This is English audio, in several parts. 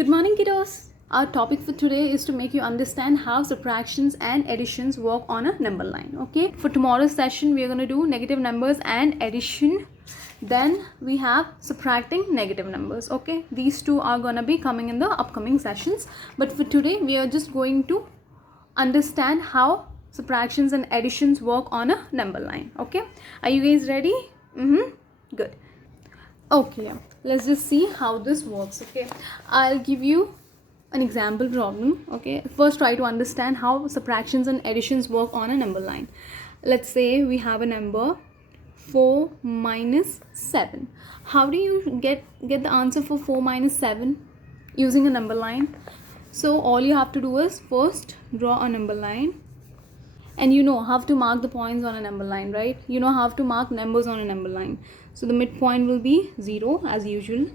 Good morning, kiddos. Our topic for today is to make you understand how subtractions and additions work on a number line. Okay, for tomorrow's session, we are going to do negative numbers and addition. Then we have subtracting negative numbers. Okay, these two are going to be coming in the upcoming sessions. But for today, we are just going to understand how subtractions and additions work on a number line. Okay, are you guys ready? Good. Okay, let's just see how this works. Okay, I'll give you an example problem. Okay, first try to understand how subtractions and additions work on a number line. Let's say we have a number 4 minus 7. How do you get the answer for 4 minus 7 using a number line? So all you have to do is first draw a number line, and you know how to mark the points on a number line, right? You know how to mark numbers on a number line. So the midpoint will be 0 as usual.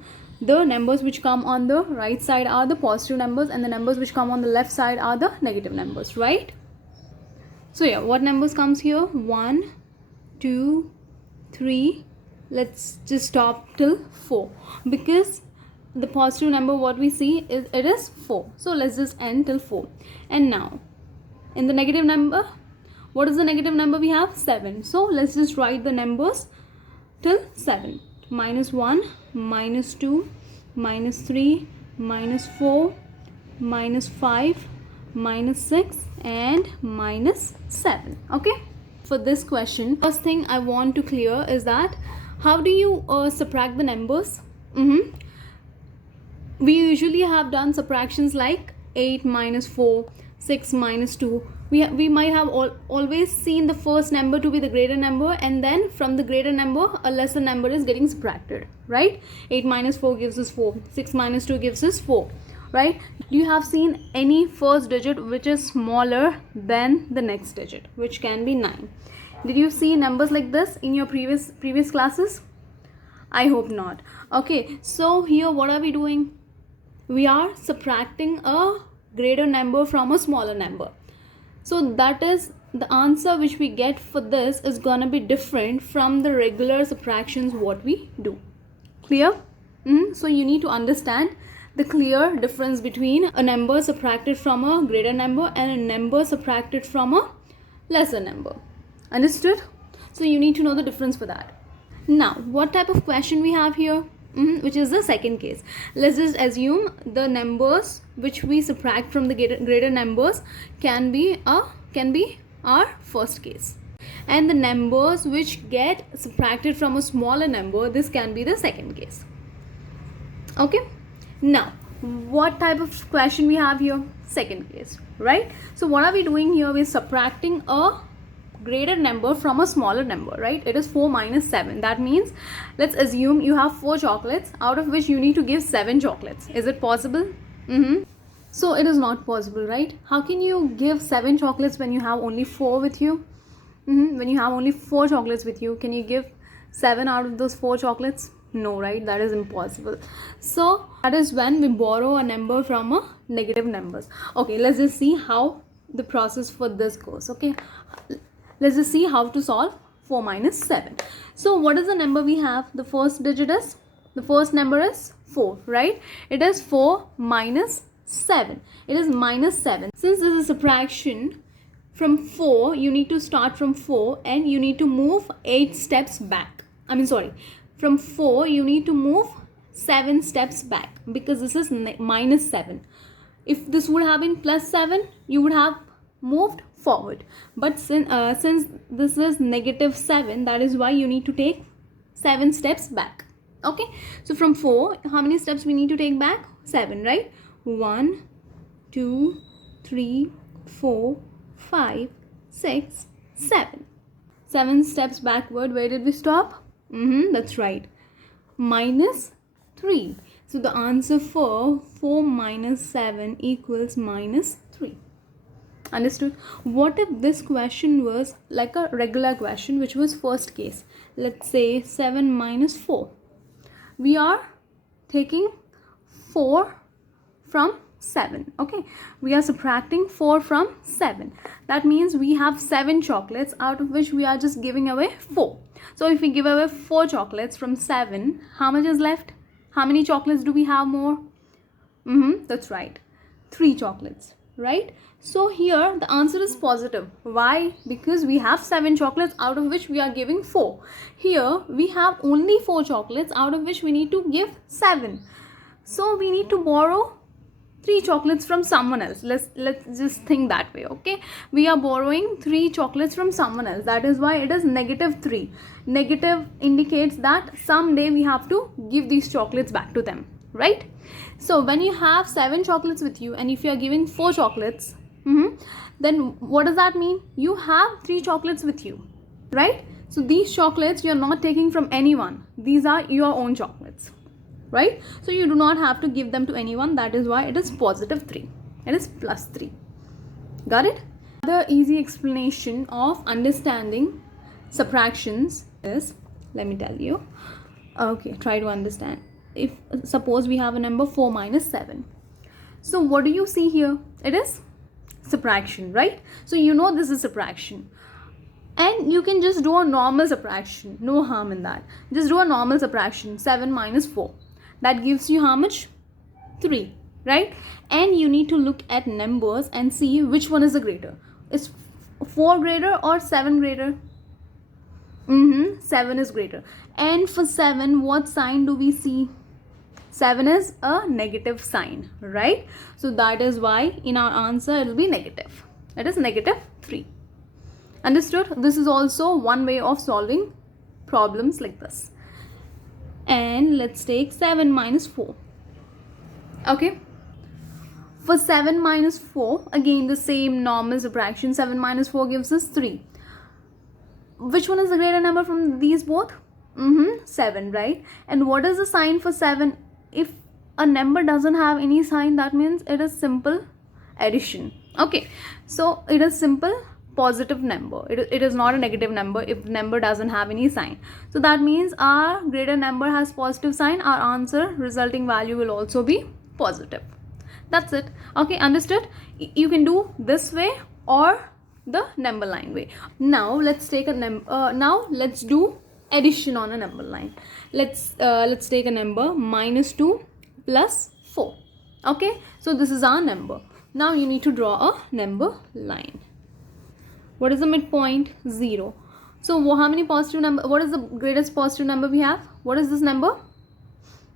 The numbers which come on the right side are the positive numbers, and the numbers which come on the left side are the negative numbers, right? So yeah, what numbers comes here? 1, 2, 3. Let's just stop till 4, because the positive number what we see is it is 4. So let's just end till 4. And now in the negative number, what is the negative number we have? 7. So let's just write the numbers till 7. Minus 1, minus 2, minus 3, minus 4, minus 5, minus 6, and minus 7. Okay, for this question, first thing I want to clear is that how do you subtract the numbers? We usually have done subtractions like 8 minus 4, 6 minus 2. We might have always seen the first number to be the greater number, and then from the greater number a lesser number is getting subtracted, right? 8 minus 4 gives us 4, 6 minus 2 gives us 4, right? Do you have seen any first digit which is smaller than the next digit, which can be 9? Did you see numbers like this in your previous classes? I hope not. Okay, so here what are we doing? We are subtracting a greater number from a smaller number. So that is the answer which we get for this is gonna be different from the regular subtractions what we do. Clear? So you need to understand the clear difference between a number subtracted from a greater number and a number subtracted from a lesser number. Understood? So you need to know the difference for that. Now, what type of question we have here? Which is the second case. Let's just assume the numbers which we subtract from the greater numbers can be our first case, and the numbers which get subtracted from a smaller number, this can be the second case. Okay, now what type of question we have here? Second case, right? So what are we doing here? We're subtracting a greater number from a smaller number, right? It is 4 minus 7. That means let's assume you have 4 chocolates, out of which you need to give 7 chocolates. Is it possible? So it is not possible, right? How can you give 7 chocolates when you have only 4 with you? When you have only 4 chocolates with you, can you give 7 out of those 4 chocolates? No, right? That is impossible. So that is when we borrow a number from a negative numbers. Okay, let's just see how the process for this goes. Okay, let's just see how to solve 4 minus 7. So what is the number we have? The first number is 4, right? It is 4 minus 7. It is minus 7. Since this is subtraction from 4, you need to start from 4 and you need to move 8 steps back. From 4 you need to move 7 steps back, because this is minus 7. If this would have been plus 7, you would have moved forward, but since this is negative 7, that is why you need to take 7 steps back. Okay, so from 4, how many steps we need to take back? 7, right? 1, 2, 3, 4, 5, 6, 7. 7 steps backward. Where did we stop? That's right, minus 3. So the answer for 4 minus 7 equals minus 3. Understood? What if this question was like a regular question, which was first case? Let's say 7 minus 4. We are taking 4 from 7. Okay, we are subtracting 4 from 7. That means we have 7 chocolates, out of which we are just giving away 4. So if we give away 4 chocolates from 7, how much is left? How many chocolates do we have more? That's right. 3 chocolates, right? So here the answer is positive. Why? Because we have 7 chocolates out of which we are giving 4. Here we have only 4 chocolates out of which we need to give 7. So we need to borrow 3 chocolates from someone else. Let's just think that way, okay? We are borrowing 3 chocolates from someone else. That is why it is -3. Negative indicates that someday we have to give these chocolates back to them, right? So when you have 7 chocolates with you and if you are giving 4 chocolates, then what does that mean? You have 3 chocolates with you, right? So these chocolates you're not taking from anyone. These are your own chocolates, right? So you do not have to give them to anyone. That is why it is +3. It is +3. Got it? The easy explanation of understanding subtractions is, let me tell you. Okay, try to understand. If suppose we have a number 4 minus 7. So what do you see here? It is subtraction, right? So you know this is subtraction. And you can just do a normal subtraction. No harm in that. Just do a normal subtraction. 7 minus 4. That gives you how much? 3, right? And you need to look at numbers and see which one is the greater. Is 4 greater or 7 greater? 7 is greater. And for 7, what sign do we see? 7 is a negative sign, right? So that is why in our answer it will be negative. It is -3. Understood? This is also one way of solving problems like this. And let's take 7 minus 4. Okay. For 7 minus 4, again the same normal subtraction. 7 minus 4 gives us 3. Which one is the greater number from these both? 7, right? And what is the sign for 7? If a number doesn't have any sign, that means it is simple addition. Okay, so it is simple positive number. It is not a negative number if number doesn't have any sign. So that means our greater number has positive sign. Our answer resulting value will also be positive. That's it. Okay, understood? You can do this way or the number line way. Now let's take a number. Now let's do addition on a number line. Let's take a number -2 plus 4. Okay, so this is our number. Now you need to draw a number line. What is the midpoint? 0. So how many positive number? What is the greatest positive number we have? What is this number?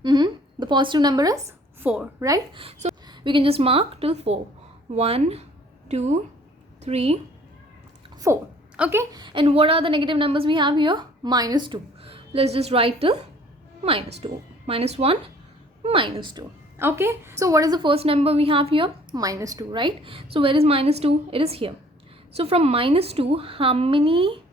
The positive number is 4, right? So we can just mark till 4. 1, 2, 3, 4. Okay, and what are the negative numbers we have here? -2. Let's just write till -2. -1, -2. Okay, so what is the first number we have here? -2, right? So where is -2? It is here. So from -2, how many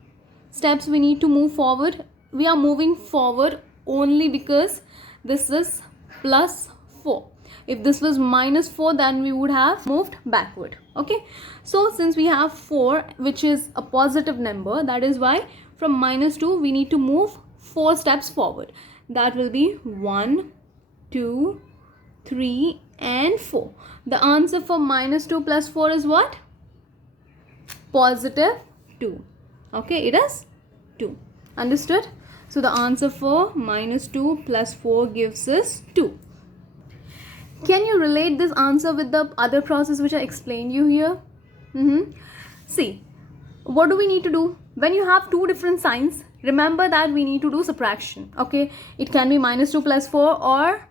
steps we need to move forward? We are moving forward only because this is +4. If this was -4, then we would have moved backward. Okay, so since we have 4, which is a positive number, that is why from -2 we need to move 4 steps forward. That will be 1, 2, 3 and 4. The answer for -2 plus 4 is what? Positive 2. Okay, it is 2. Understood? So the answer for -2 plus 4 gives us 2. Can you relate this answer with the other process which I explained you here? See, what do we need to do? When you have two different signs, remember that we need to do subtraction. Okay, it can be -2 plus 4 or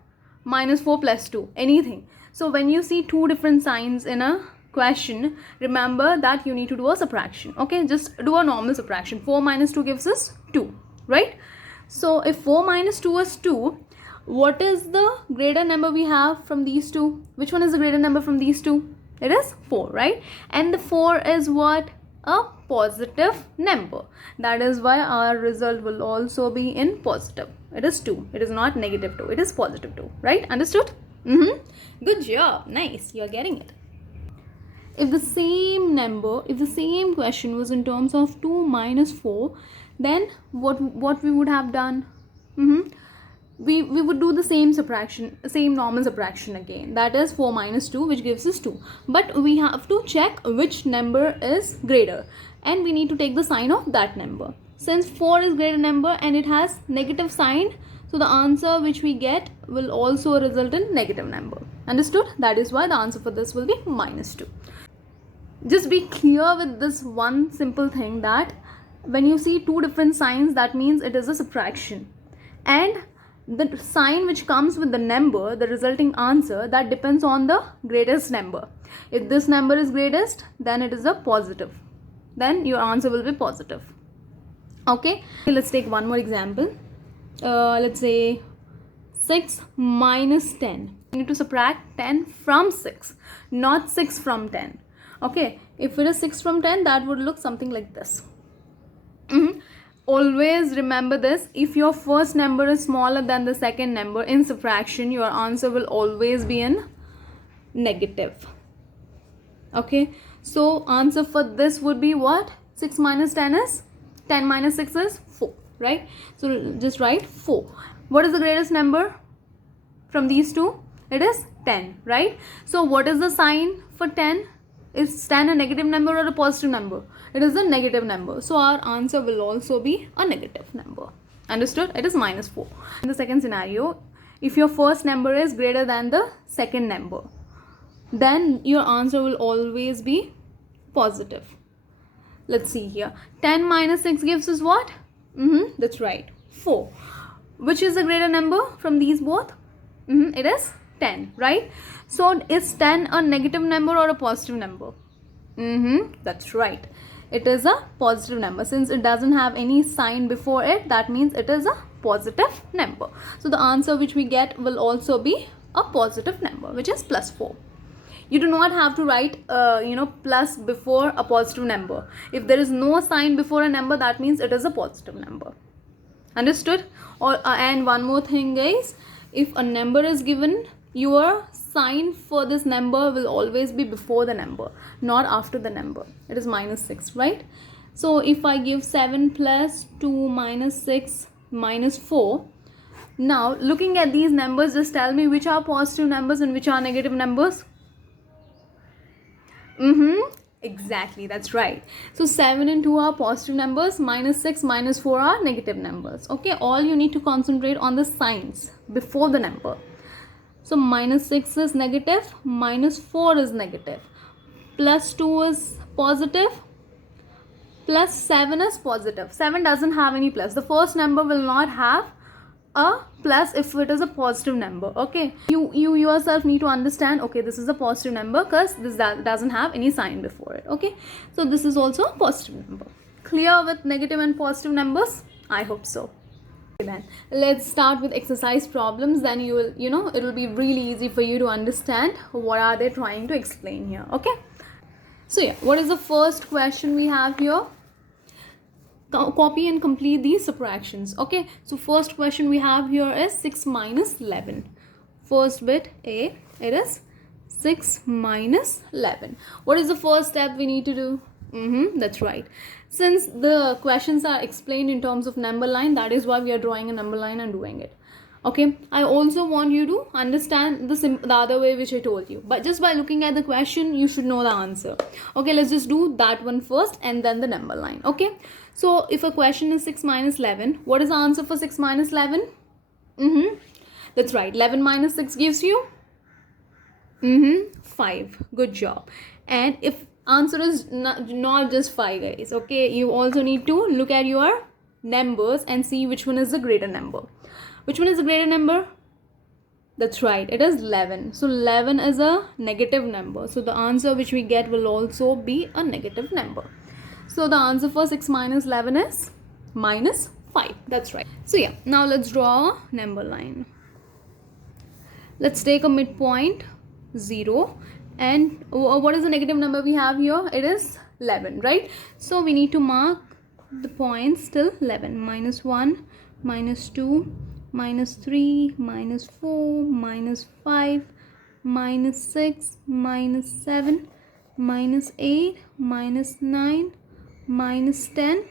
-4 plus 2, anything. So when you see two different signs in a question, remember that you need to do a subtraction. Okay, just do a normal subtraction. 4 minus 2 gives us 2, right? So if 4 minus 2 is 2, what is the greater number we have from these two? Which one is the greater number from these two? It is 4, right? And the 4 is what? A positive number. That is why our result will also be in positive. It is 2. It is not -2. It is positive 2, right? Understood? Good job. Nice. You're getting it. If the same number, if the same question was in terms of 2 minus 4, then what we would have done? We would do the same subtraction, same normal subtraction again. That is 4 minus 2, which gives us 2. But we have to check which number is greater, and we need to take the sign of that number. Since 4 is greater number and it has negative sign, so the answer which we get will also result in negative number. Understood? That is why the answer for this will be minus 2. Just be clear with this one simple thing, that when you see two different signs, that means it is a subtraction. And the sign which comes with the number, the resulting answer, that depends on the greatest number. If this number is greatest, then it is a positive. Then your answer will be positive. Okay, let's take one more example. Let's say 6 minus 10. You need to subtract 10 from 6, not 6 from 10. Okay, if it is 6 from 10, that would look something like this. Always remember this: if your first number is smaller than the second number in subtraction, your answer will always be in negative. Okay, so answer for this would be what? 6 minus 10 is 10 minus 6 is 4, right? So just write 4. What is the greatest number from these two? It is 10, right? So what is the sign for 10? Is 10 a negative number or a positive number? It is a negative number. So our answer will also be a negative number. Understood? It is minus 4. In the second scenario, if your first number is greater than the second number, then your answer will always be positive. Let's see here. 10 minus 6 gives us what? That's right, 4. Which is the greater number from these both? It is 10, right? So is 10 a negative number or a positive number? That's right. It is a positive number. Since it doesn't have any sign before it, that means it is a positive number. So the answer which we get will also be a positive number, which is plus 4. You do not have to write plus before a positive number. If there is no sign before a number, that means it is a positive number. Understood? And one more thing, guys, if a number is given, your sign for this number will always be before the number, not after the number. It is minus 6, right? So if I give 7 plus 2 minus 6 minus 4, now looking at these numbers, just tell me which are positive numbers and which are negative numbers. Exactly, that's right. So 7 and 2 are positive numbers, minus 6, minus 4 are negative numbers. Okay, all you need to concentrate on the signs before the number. So minus 6 is negative, minus 4 is negative, plus 2 is positive, plus 7 is positive. 7 doesn't have any plus. The first number will not have a plus if it is a positive number. Okay, you yourself need to understand, okay, this is a positive number because this doesn't have any sign before it. Okay, so this is also a positive number. Clear with negative and positive numbers? I hope so. Then let's start with exercise problems. Then you will, it will be really easy for you to understand what are they trying to explain here. Okay, so yeah, what is the first question we have here? Copy and complete these subtractions. Okay, so first question we have here is 6 minus 11. First bit A, it is 6 minus 11. What is the first step we need to do? That's right. Since the questions are explained in terms of number line, that is why we are drawing a number line and doing it. Okay, I also want you to understand the other way which I told you, but just by looking at the question you should know the answer. Okay, let's just do that one first and then the number line. Okay, so if a question is 6 minus 11, what is the answer for 6 minus 11? That's right, 11 minus 6 gives you 5. Good job. And if answer is not just 5, guys, okay, you also need to look at your numbers and see which one is the greater number. Which one is the greater number? That's right, it is 11. So 11 is a negative number, so the answer which we get will also be a negative number. So the answer for 6 minus 11 is minus 5. That's right. So yeah, now let's draw a number line. Let's take a midpoint 0. And what is the negative number we have here? It is 11, right? So we need to mark the points till 11. Minus 1, minus 2, minus 3, minus 4, minus 5, minus 6, minus 7, minus 8, minus 9, minus 10,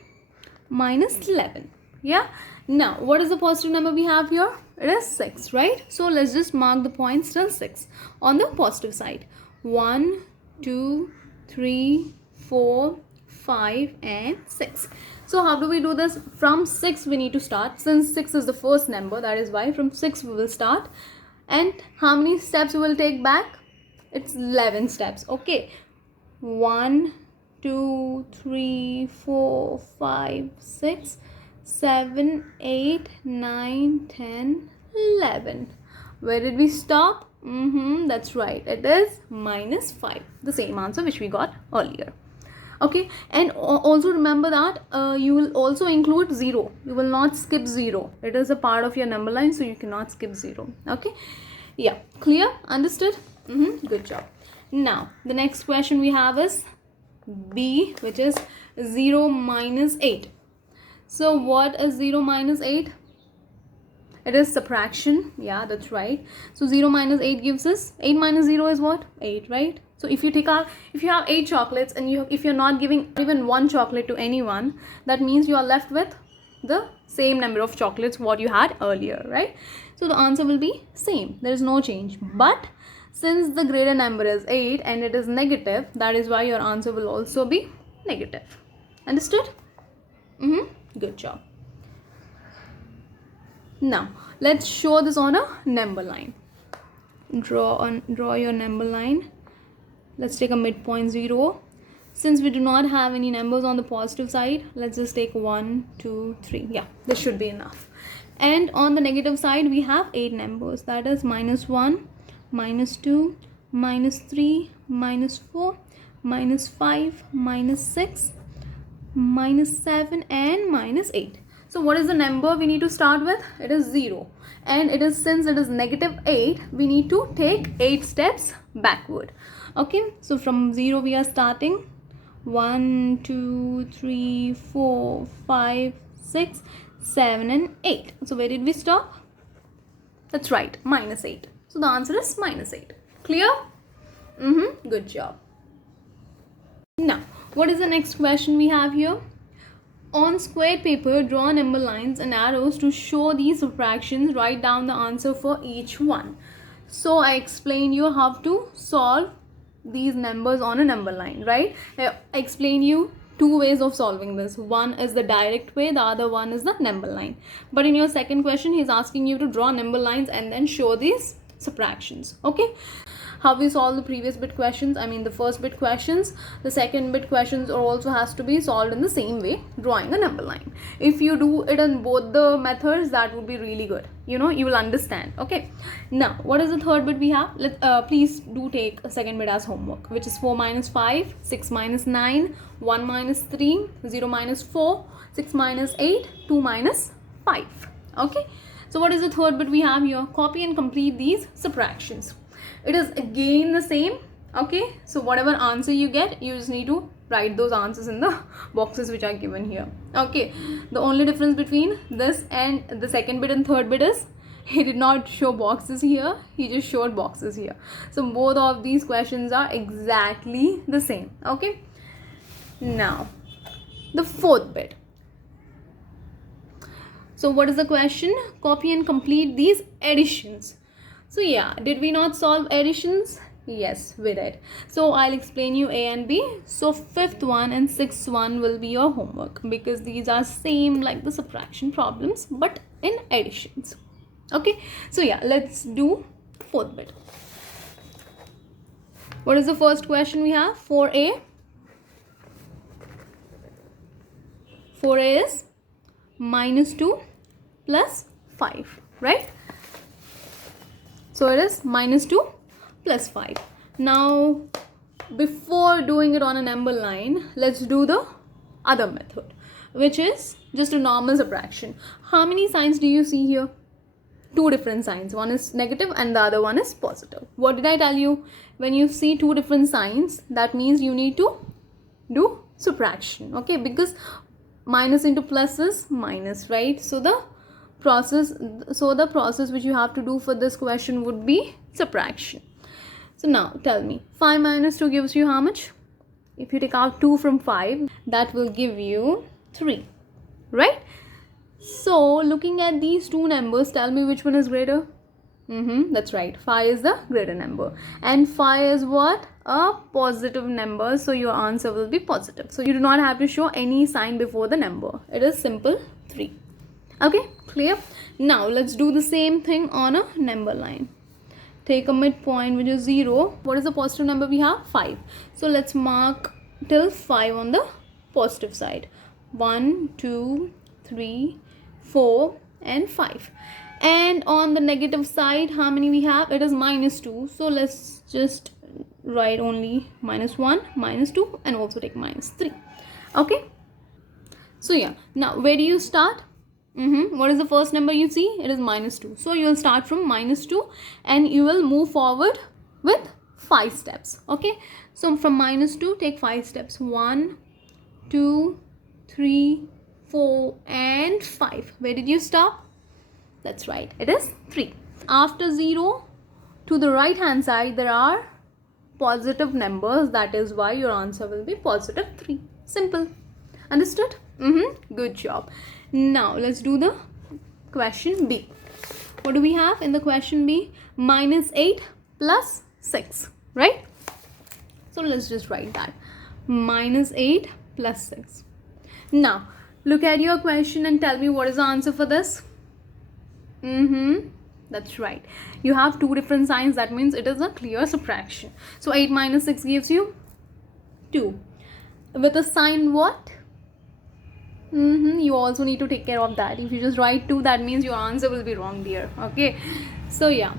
minus 11. Yeah. Now, what is the positive number we have here? It is 6, right? So let's just mark the points till 6 on the positive side. 1, 2, 3, 4, 5 and 6. So how do we do this? From 6 we need to start. Since 6 is the first number, that is why from 6 we will start. And how many steps we will take back? It's 11 steps. Okay, 1 2 3 4 5 6 7 8 9 10 11. Where did we stop? That's right, it is minus 5, the same answer which we got earlier. Okay, and also remember that you will also include 0. You will not skip 0. It is a part of your number line, so you cannot skip 0. Okay, yeah, clear? Understood? Good job. Now the next question we have is B, which is 0 minus 8. So what is 0 minus 8? It is subtraction. Yeah, that's right. So 0 minus 8 gives us 8 minus 0 is what? 8, right? So if you have 8 chocolates and if you're not giving even one chocolate to anyone, that means you are left with the same number of chocolates what you had earlier, right? So the answer will be same. There is no change. But since the greater number is 8 and it is negative, that is why your answer will also be negative. Understood? Good job. Now let's show this on a number line. Draw your number line. Let's take a midpoint 0. Since we do not have any numbers on the positive side, let's just take 1 2 3. Yeah, this should be enough. And on the negative side we have 8 numbers, that is minus 1, minus 2, minus 3, minus 4, minus 5, minus 6, minus 7 and minus 8. So what is the number we need to start with? It is 0. And since it is negative 8, we need to take 8 steps backward. Okay, so from 0 we are starting. 1 2 3 4 5 6 7 and 8. So where did we stop? That's right, minus 8. So the answer is minus 8. Clear? Good job. Now what is the next question we have here? On square paper, draw number lines and arrows to show these fractions. Write down the answer for each one. So I explained you how to solve these numbers on a number line, right? I explained you 2 ways of solving this. One is the direct way, the other one is the number line. But in your second question, he's asking you to draw number lines and then show these subtractions. Okay, how we solve the previous bit questions, I mean the first bit questions, the second bit questions also has to be solved in the same way, drawing a number line. If you do it in both the methods, that would be really good. You will understand. Okay, now what is the third bit we have? Please do take a second bit as homework, which is 4 minus 5, 6 minus 9, 1 minus 3, 0 minus 4, 6 minus 8, 2 minus 5. Okay, so what is the third bit we have here? Copy and complete these subtractions. It is again the same. Okay, so whatever answer you get, you just need to write those answers in the boxes which are given here. Okay, the only difference between this and the second bit and third bit is he did not show boxes here, he just showed boxes here. So both of these questions are exactly the same. Okay, now the fourth bit. So what is the question? Copy and complete these additions. So yeah, did we not solve additions? Yes, we did. So I'll explain you A and B. So 5th one and 6th one will be your homework, because these are same like the subtraction problems but in additions. Okay, so yeah, let's do 4th bit. What is the first question we have? 4A. 4A is minus 2 plus 5, right? So it is minus 2 plus 5. Now before doing it on a number line, let's do the other method, which is just a normal subtraction. How many signs do you see here? 2 different signs. One is negative and the other one is positive. What did I tell you? When you see 2 different signs, that means you need to do subtraction. Okay, because minus into plus is minus, right? So the process which you have to do for this question would be subtraction. So now tell me, 5 minus 2 gives you how much? If you take out 2 from 5, that will give you 3, right? So looking at these 2 numbers, tell me which one is greater. That's right, 5 is the greater number, and 5 is what? A positive number, so your answer will be positive. So you do not have to show any sign before the number. It is simple 3. Okay, clear? Now let's do the same thing on a number line. take a midpoint which is 0. What is the positive number we have? 5. So let's mark till 5 on the positive side. 1, 2, 3, 4 and 5. And on the negative side, how many we have? It is minus 2. So let's just write only minus 1, minus 2 and also take minus 3. Okay. So yeah, now where do you start? What is the first number you see? It is minus 2. So you will start from minus 2 and you will move forward with 5 steps. Okay. So from minus 2, take 5 steps. 1, 2, 3, 4 and 5. Where did you stop? That's right. It is 3. After 0, to the right hand side, there are positive numbers. That is why your answer will be positive 3. Simple. Understood? Good job. Now let's do the question B. What do we have in the question B? Minus 8 plus 6, right? So let's just write that. Minus 8 plus 6. Now look at your question and tell me what is the answer for this. That's right. You have two different signs. That means it is a clear subtraction. So 8 minus 6 gives you 2. With a sign what? You also need to take care of that. If you just write 2, that means your answer will be wrong there. Okay. So yeah,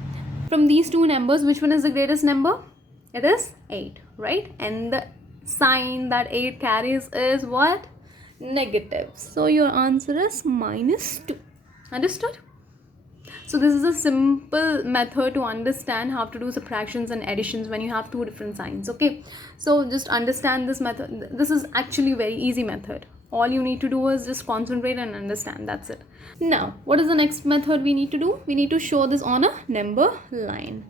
from these two numbers, which one is the greatest number? It is 8, right? And the sign that 8 carries is what? Negative. So your answer is minus 2. Understood? So this is a simple method to understand how to do subtractions and additions when you have two different signs. Okay. So just understand this method. This is actually a very easy method. All you need to do is just concentrate and understand. That's it. Now, what is the next method we need to do? We need to show this on a number line.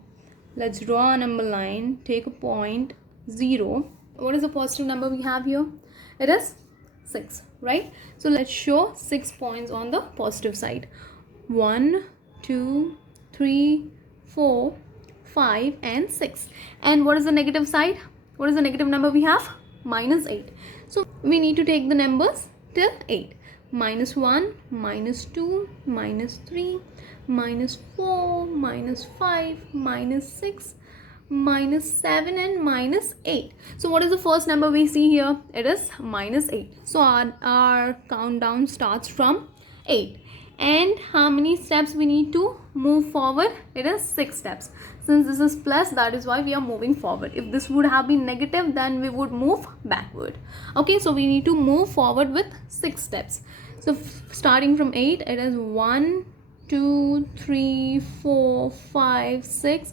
Let's draw a number line. Take a point 0. What is the positive number we have here? It is 6, right? So let's show 6 points on the positive side. 1, 2, 3, 4, 5 and 6. And what is the negative side? What is the negative number we have? Minus 8. So we need to take the numbers till 8. Minus 1, minus 2, minus 3, minus 4, minus 5, minus 6, minus 7 and minus 8. So what is the first number we see here? It is minus 8. So our countdown starts from 8. And how many steps we need to move forward? It is 6 steps. Since this is plus, that is why we are moving forward. If this would have been negative, then we would move backward. Okay, so we need to move forward with 6 steps. So starting from 8, it is 1, 2, 3, 4, 5, 6,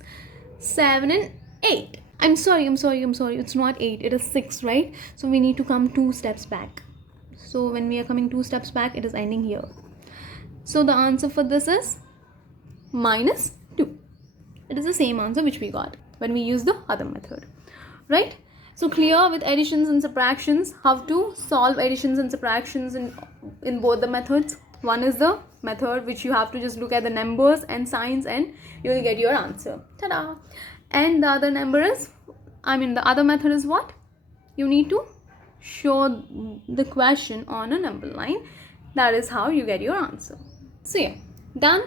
7 and 8. I'm sorry. It's not 8. It is 6, right? So we need to come 2 steps back. So when we are coming 2 steps back, it is ending here. So the answer for this is minus 2. It is the same answer which we got when we use the other method, right? So clear with additions and subtractions, how to solve additions and subtractions in both the methods. One is the method which you have to just look at the numbers and signs and you will get your answer. Ta-da! And the other the other method is what? You need to show the question on a number line. That is how you get your answer. So yeah, done.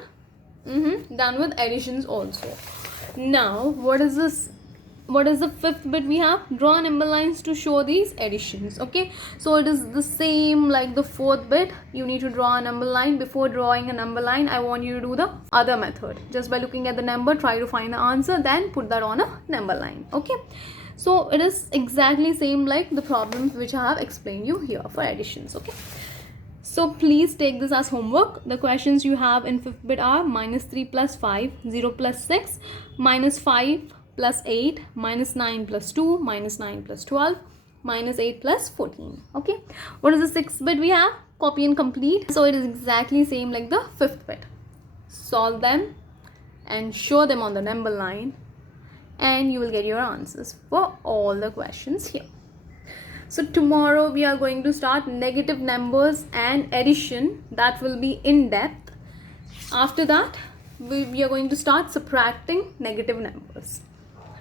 Done with additions also. Now what is this? What is the fifth bit we have? Draw number lines to show these additions. Okay, so it is the same like the fourth bit. You need to draw a number line. Before drawing a number line, I want you to do the other method. Just by looking at the number, try to find the answer, then put that on a number line. Okay, so it is exactly same like the problems which I have explained you here for additions. Okay, so please take this as homework. The questions you have in fifth bit are minus 3 plus 5, 0 plus 6, minus 5 plus 8, minus 9 plus 2, minus 9 plus 12, minus 8 plus 14. Okay, what is the sixth bit we have? Copy and complete. So it is exactly same like the fifth bit. Solve them and show them on the number line and you will get your answers for all the questions here. So tomorrow we are going to start negative numbers and addition. That will be in depth. After that we are going to start subtracting negative numbers.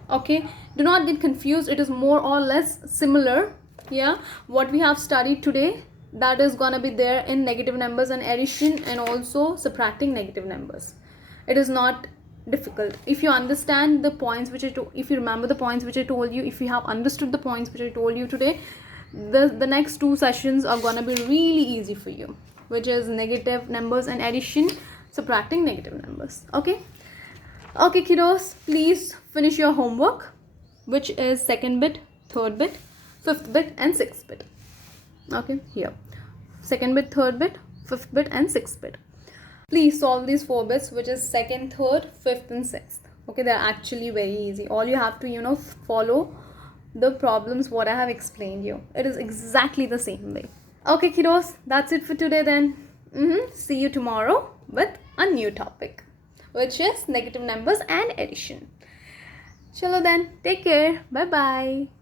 Okay, do not get confused. It is more or less similar. Yeah, what we have studied today, that is gonna be there in negative numbers and addition and also subtracting negative numbers. It is not difficult. If you understand the points which if you remember the points which I told you, if you have understood the points which I told you today, the next 2 sessions are gonna be really easy for you, which is negative numbers and addition, subtracting negative numbers. Okay, kiddos, please finish your homework, which is second bit, third bit, fifth bit and sixth bit. Okay, here second bit, third bit, fifth bit and sixth bit. Please solve these 4 bits, which is second, third, fifth and sixth. Okay, they're actually very easy. All you have to follow the problems what I have explained you. It is exactly the same way. Okay, kiddos, that's it for today then. See you tomorrow with a new topic, which is negative numbers and addition. Chalo then, take care. Bye bye.